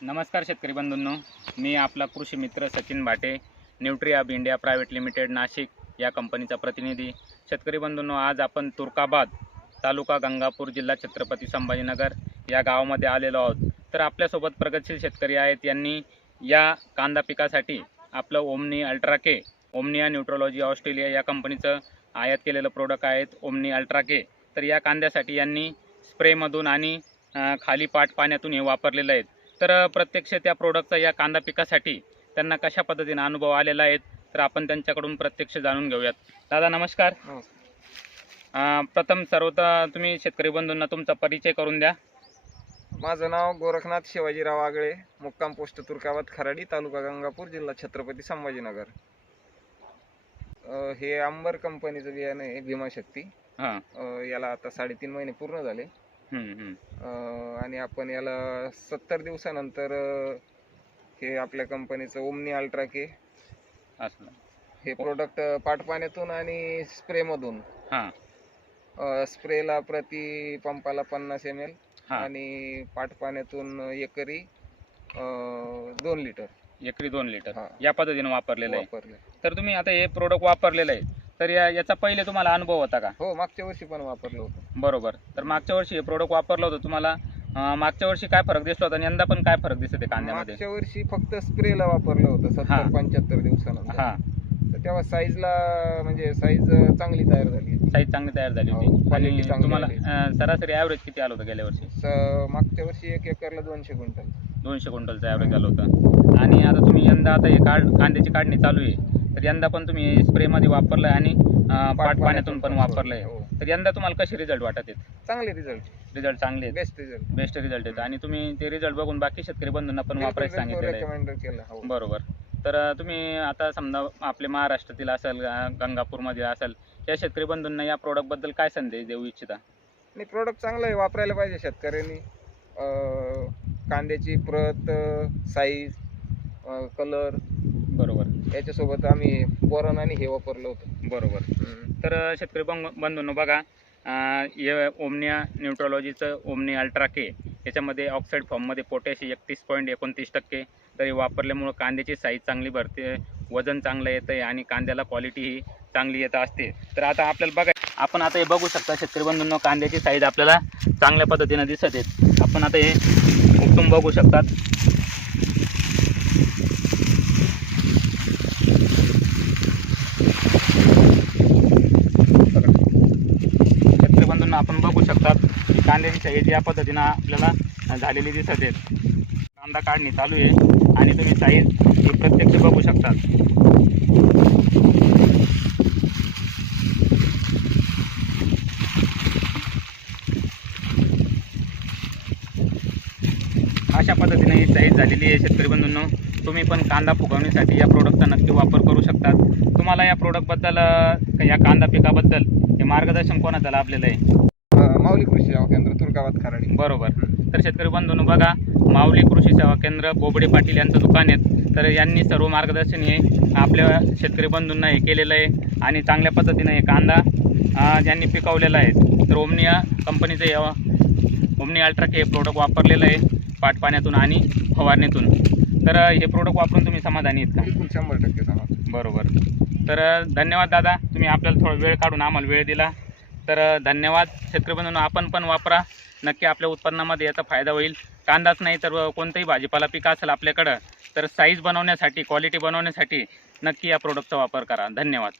नमस्कार शेतकरी बंधूंनो. मी आपला कृषी मित्र Sachin Bhate nutri of India private limited Nashik या कंपनीचा प्रतिनिधी. शेतकरी बंधूंनो आज आपण तुर्काबाद तालुका गंगापूर जिल्हा छत्रपती संभाजीनगर या गावामध्ये आलेलो आहोत. तर आपल्यासोबत प्रगतशील शेतकरी आहेत. यांनी या कांदा पिकासाठी आपलं Omni Ultra K Omnia Nutrology Australia या कंपनीचं आयात केलेलं प्रोडक्ट आहेत ओमनी अल्ट्राके. तर या कांद्यासाठी यांनी स्प्रेमधून आणि खाली पाट पाण्यातून हे वापरलेलं आहेत. तर प्रत्यक्ष त्या प्रोडक्टचा या कांदा पिकासाठी त्यांना कशा पद्धतीने अनुभव आलेला आहे तर आपण त्यांच्याकडून प्रत्यक्ष जाणून घेऊयात. दादा नमस्कार. प्रथम सर्वतः तुम्ही शेतकरी बंधूंना तुमचा परिचय करून द्या. माझं नाव गोरखनाथ शिवाजीराव आगळे मुक्काम पोस्ट तुर्काबाद खराडी तालुका गंगापूर जिल्हा छत्रपती संभाजीनगर. अं, हे अंबर कंपनीचं बियाणं आहे भीमाशक्ती. हां. याला आता साडेतीन महिने पूर्ण झाले. आणि आपण याला सत्तर दिवसानंतर हे आपल्या कंपनीचं ओमनी अल्ट्रा के. हे प्रोडक्ट पाटपाण्यातून आणि स्प्रेमधून. हां. स्प्रेला प्रति पंपाला पन्नास एम एल आणि पाटपाण्यातून एकरी दोन लिटर एकरी दोन लिटर हा. या पद्धतीने वापरलेलं आहे. तर तुम्ही आता हे प्रोडक्ट वापरलेलं आहे. तर या याचा पहिले तुम्हाला अनुभव होता का? हो मागच्या वर्षी पण वापरलं होतं. बरोबर. तर मागच्या वर्षी हे प्रोडक्ट वापरलं होतं. तुम्हाला अ, मागच्या वर्षी काय फरक दिसला होता आणि यंदा पण काय फरक दिसत आहे कांद्यामध्ये? मागच्या वर्षी फक्त स्प्रेला वापरलं होतं हा. सत्तर पंच्याहत्तर दिवसानंतर. हां. तर तेव्हा साईजला म्हणजे साईज चांगली तयार झाली साईज चांगली तयार झाली हो, होती quality आणि चांगली तुम्हाला आली. अ, सरासरी ॲव्हरेज किती आलं होतं गेल्या वर्षी? स- मागच्या वर्षी एक एकरला दोनशे क्विंटल. दोनशे क्विंटलचं ॲव्हरेज आलं होतं. आणि आता तुम्ही यंदा आता हे काढ कांद्याची काढणी चालू आहे. तर यंदा पण तुम्ही स्प्रेमध्ये वापरलं आणि पाट पाण्यातून पण वापरलं आहे हो. तर यंदा तुम्हाला कसे रिझल्ट वाटत आहेत? चांगले रिझल्ट रिझल्ट चांगले आहेत. बेस्ट रिझल्ट बेस्ट रिझल्ट आहेत. आणि तुम्ही ते रिझल्ट बघून बाकी शेतकरी बंधूंना पण वापरायचं सांगितलेलं आहे. रेकमेंड केलं हो. बरोबर. तर तुम्ही आता समजा आपले महाराष्ट्रातील असेल गा- गंगापूरमध्ये असेल या शेतकरी बंधूंना या प्रोडक्टबद्दल काय संदेश देऊ इच्छिता? आणि प्रोडक्ट चांगलं आहे वापरायला पाहिजे शेतकऱ्यांनी. अं, कांद्याची प्रत साईज कलर बरोबर. याच्यासोबत आम्ही बोरन आणि हे वापरलं होतं. बरोबर. तर शेतकरी बंग बंधूंनो बघा हे ओमनिया न्यूट्रॉलॉजीचं ओमनी अल्ट्रा के याच्यामध्ये ऑक्साईड फॉर्ममध्ये पोटॅश एकतीस पॉईंट एकोणतीस टक्के. तर हे वापरल्यामुळं कांद्याची साईज चांगली भरते वजन चांगलं येतं आहे आणि कांद्याला क्वालिटी ही चांगली येत असते. तर आता आपल्याला बघा आपण आता हे बघू शकता शेतकरी बंधूंनो कांद्याची साईज आपल्याला चांगल्या पद्धतीनं दिसत आहेत आपण आता हे उपटून बघू शकतात शेतकरी बंधूंना आपण बघू शकतात हे या पद्धतीनं आपल्याला झालेली दिसत आहेत. कांदा काढणी चालू आहे आणि तुम्ही साईज हे प्रत्यक्ष बघू शकतात. अशा पद्धतीने ही साईज झालेली आहे शेतकरी बंधूंनो. तुम्ही पण कांदा फुगवण्यासाठी या प्रोडक्टचा नक्की वापर करू शकतात. तुम्हाला या प्रोडक्टबद्दल या कांदा पिकाबद्दल हे मार्गदर्शन कोणाचं लाभलेलं आहे? माऊली कृषी सेवा केंद्र तुर्काबाद खराडी. बरोबर. तर शेतकरी बंधूंनो बघा माऊली कृषी सेवा केंद्र बोबडे पाटील यांचं दुकान आहे. तर यांनी सर्व मार्गदर्शन हे आपल्या शेतकरी बंधूंना हे केलेलं आहे आणि चांगल्या पद्धतीने हे कांदा अ, ज्यांनी पिकवलेला आहे तर ओमनिया कंपनीचं हे ओमनी अल्ट्रा हे प्रोडक्ट वापरलेलं आहे पाटपाण्यातून आणि फवारणीतून. तर हे प्रोडक्ट वापरून तुम्ही समाधानी आहेत का? बिलकुल शंभर टक्के समाज बरोबर. तर धन्यवाद दादा तुम्ही आपल्याला थोडा वेळ काढून आम्हाला वेळ दिला. तर धन्यवाद. शेतकरी बंधूंनो आपण पण वापरा. नक्की आपल्या उत्पन्नामध्ये याचा फायदा होईल. कांदाच नाही तर कोणतंही भाजीपाला पिका असेल आपल्याकडं तर साईज बनवण्यासाठी क्वालिटी बनवण्यासाठी नक्की या प्रोडक्टचा वापर करा. धन्यवाद.